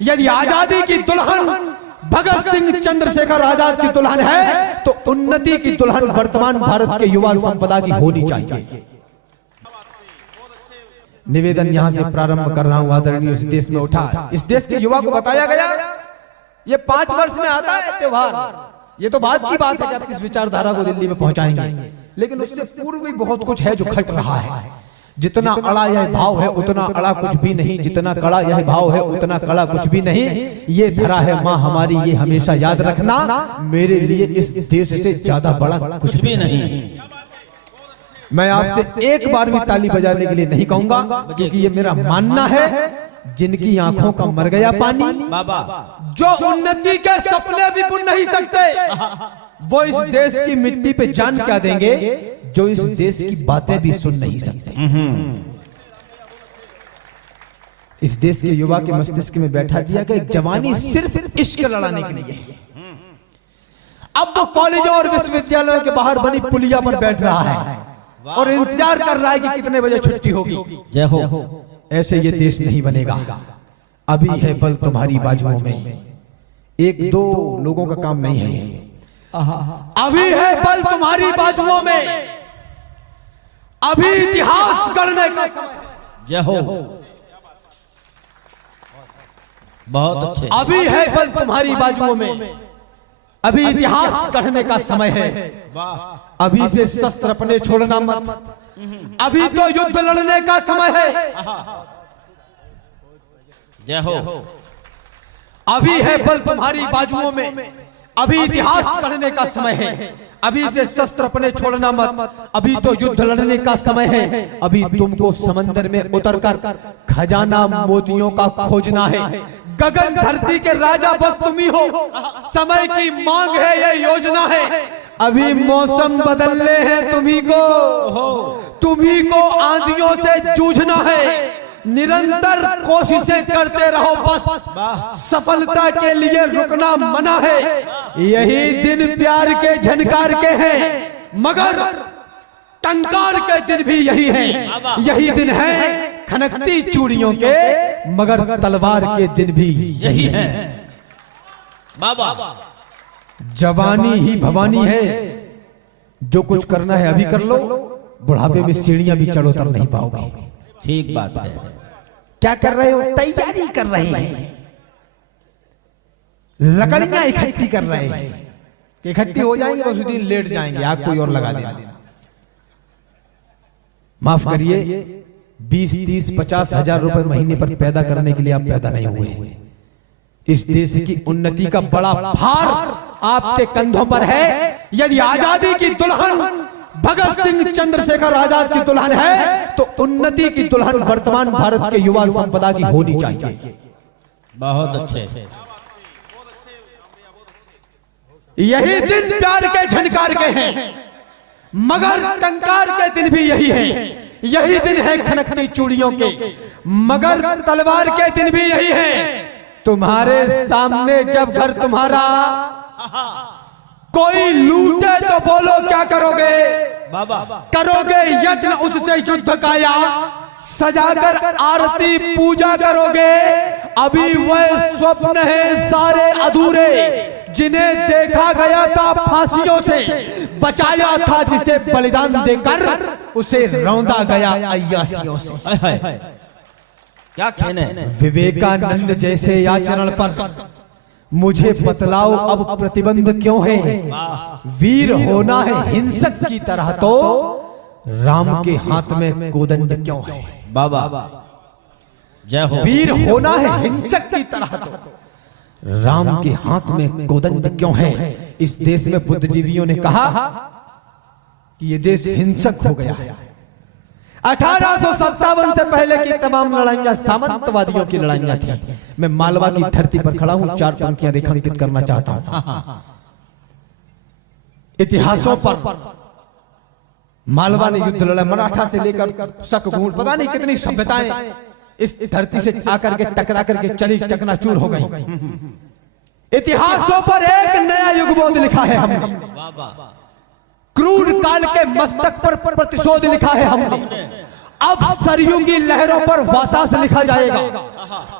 यदि आजादी की दुल्हन भगत सिंह चंद्रशेखर आजाद की दुल्हन है तो उन्नति की दुल्हन वर्तमान भारत के युवा संपदा की होनी चाहिए। निवेदन यहां से प्रारंभ कर रहा हूं। आदरणीय इस देश में उठा, इस देश के युवा को बताया गया ये 5 वर्ष में आता है त्योहार। ये तो बात की बात है कि आप किस विचारधारा को दिल्ली में पहुंचाएंगे, लेकिन उससे पूर्व भी बहुत कुछ है जो खट रहा है। जितना अड़ा यह भाव है उतना अड़ा कुछ भी नहीं, जितना कड़ा यह भाव है उतना कड़ा कुछ भी नहीं। ये धरा है माँ हमारी, ये हमेशा याद रखना, मेरे लिए इस देश से ज्यादा बड़ा कुछ भी नहीं। मैं आपसे एक बार भी ताली बजाने के लिए नहीं कहूंगा, क्योंकि ये मेरा मानना है जिनकी आंखों का मर गया पानी, जो उन्नति के सपने भी बुन नहीं सकते, वो इस देश की मिट्टी पे जान क्या देंगे जो इस देश की बातें भी सुन नहीं सकते। इस देश के युवा के मस्तिष्क में बैठा दिया कि जवानी सिर्फ इश्क लड़ाने के लिए है। अब वो कॉलेजों और विश्वविद्यालयों के बाहर बनी पुलिया पर बैठ रहा है और इंतजार कर रहा है कि कितने बजे छुट्टी होगी। जय हो। ऐसे ये देश नहीं बनेगा। अभी है बल तुम्हारी बाजुओं में, 1-2 लोगों का काम नहीं है। अभी है बल तुम्हारी बाजुओं में, अभी इतिहास गढ़ने का जय हो। बहुत अच्छे। अभी है बल तुम्हारी बाजुओं में, अभी इतिहास गढ़ने का समय है। अभी से शस्त्र अपने छोड़ना मत, अभी तो युद्ध लड़ने का समय है। जय हो। अभी है बल तुम्हारी बाजुओं में, अभी इतिहास गढ़ने का समय है। अभी से शस्त्र अपने छोड़ना मत, अभी तो युद्ध लड़ने का समय है। अभी तुमको समंदर में उतरकर खजाना मोतियों का खोजना है। गगन धरती के राजा बस तुम ही हो, समय की मांग है ये योजना है। अभी मौसम बदलने हैं तुम्ही को आंधियों से जूझना है। निरंतर कोशिशें करते रहो बस, सफलता के लिए रुकना मना है। यही दिन प्यार के झनकार के हैं, मगर टंकार के दिन भी यही है। यही दिन है खनकती चूड़ियों के, मगर तलवार के दिन भी यही है। बाबा जवानी ही भवानी है, जो कुछ करना है अभी कर लो, बुढ़ापे में सीढ़ियां भी चढ़ो उतर नहीं पाओगे। ठीक बात है। क्या कर रहे हो? तैयारी कर रहे हैं, लकड़ियां इकट्ठी कर रहे हैं। इकट्ठी हो जाएंगे बस उस दिन लेट जाएंगे, आग कोई और लगा देना। माफ करिए, 20, 30, 50 हजार रुपए महीने पर पैदा करने के लिए आप पैदा नहीं हुए। इस देश की उन्नति का बड़ा भार आपके कंधों पर है। यदि आजादी की दुल्हन भगत सिंह चंद्रशेखर आजाद की दुल्हन है तो उन्नति की दुल्हन वर्तमान भारत के युवा संपदा की होनी चाहिए। बहुत अच्छे। यही दिन प्यार के झनकार के हैं, मगर टंकार के दिन भी यही है। यही दिन है खनकती चूड़ियों के, मगर तलवार के दिन भी यही है। तुम्हारे सामने जब घर तुम्हारा कोई लूटे तो बोलो क्या करोगे? बाबा करोगे यज्ञ उससे युद्ध काया, सजाकर आरती पूजा करोगे। अभी वह स्वप्न है सारे अधूरे, जिन्हें देखा गया था फांसियों से, बचाया था जिसे बलिदान देकर, उसे रौंदा गया अय्यासियों से। क्या कहने? विवेकानंद जैसे आचरण पर मुझे बतलाओ अब प्रतिबंध क्यों है? वीर होना है हिंसक की तरह तो राम के हाथ में कोदंड क्यों है? बाबा जय हो। वीर होना है हिंसक की तरह तो राम के हाथ में कोदंड क्यों है? इस देश में बुद्धिजीवियों ने कहा कि ये देश हिंसक हो गया है। 1857 से पहले की तमाम लड़ाइयां सामंतवादियों की लड़ाइयां थी। मैं मालवा की धरती पर खड़ा हूं, 4 पंक्तियां रेखांकित करना चाहता हूं। इतिहासों पर मालवा ने युद्ध लड़ा, मराठा से लेकर शकगुण, पता नहीं कितनी सभ्यताएं इस धरती से आकर के टकरा करके चली चकनाचूर हो गई। इतिहासों पर एक नया युगबोध लिखा है हमने। क्रूर काल के मस्तक पर प्रतिशोध लिखा है हमने। अब सरयू की लहरों पर वातास लिखा जाएगा,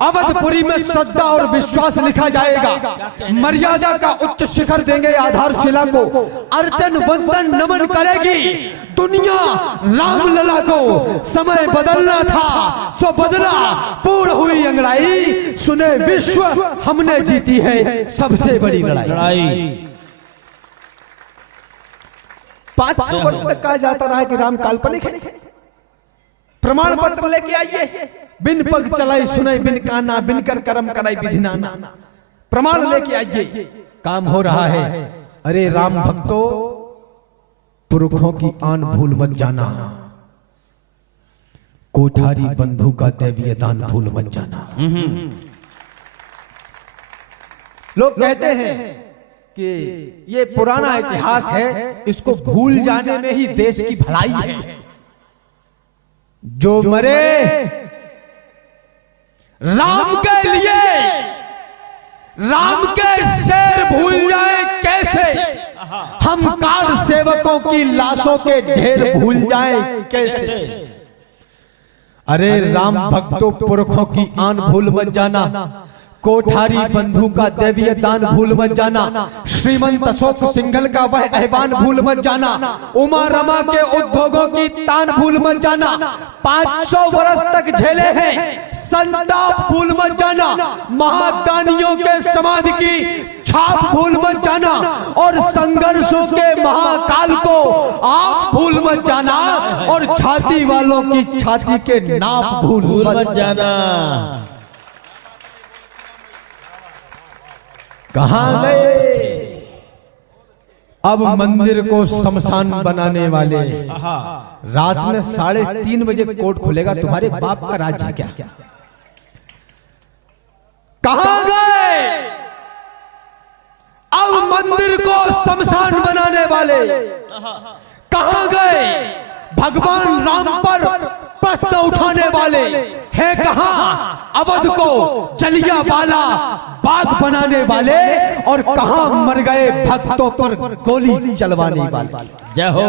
अवधपुरी में श्रद्धा और विश्वास लिखा जाएगा, मर्यादा का उच्च शिखर देंगे आधारशिला को, अर्चन वंदन नमन करेगी दुनिया रामलला को। समय बदलना था सो बदला, पूर्ण हुई अंगड़ाई, सुने विश्व हमने जीती है सबसे बड़ी लड़ाई। 500 वर्ष तक कहा जाता रहा कि राम काल्पनिक है। प्रमाण पत्र लेके आइए, बिन पग चलाई सुनाई बिन काना, बिन कर कर्म कराई विधि नाना। प्रमाण लेके आइए, काम हो रहा है। अरे राम भक्तों, पुरखों की आन भूल मत जाना, कोठारी बंधु का दैवीय दान भूल मत जाना। लोग कहते हैं कि ये पुराना इतिहास है, इसको भूल जाने में ही देश की भलाई है। जो मरे राम के लिए, राम के शेर भूल जाए कैसे, हम कार सेवकों की लाशों के ढेर भूल जाए कैसे। अरे राम भक्तों, पुरखों की आन भूल मत जाना, कोठारी बंधु का दैवीय दान भूल मत जाना, श्रीमंत अशोक सिंघल का वह आह्वान भूल मत जाना, उमा रमा के उद्योगों की तान भूल मत जाना, 500 वर्ष तक झेले हैं संताप भूल मत जाना, महादानियों के समाधि की छाप भूल मत जाना, और संघर्षों के महाकाल को आप भूल मत जाना, और छाती वालों की छाती के नाप भूल मत जाना। कहां गए अब मंदिर को शमशान बनाने वाले। रात में 3:30 बजे कोर्ट खुलेगा, तुम्हारे बाप का राज्य है क्या? कहां गए अब मंदिर को शमशान बनाने वाले? कहां गए भगवान राम पर प्रश्न उठाने वाले? है कहां अवध को जलियांवाला बाग बनाने वाले? और कहां मर गए भक्तों पर गोली चलवाने वाले? जय हो।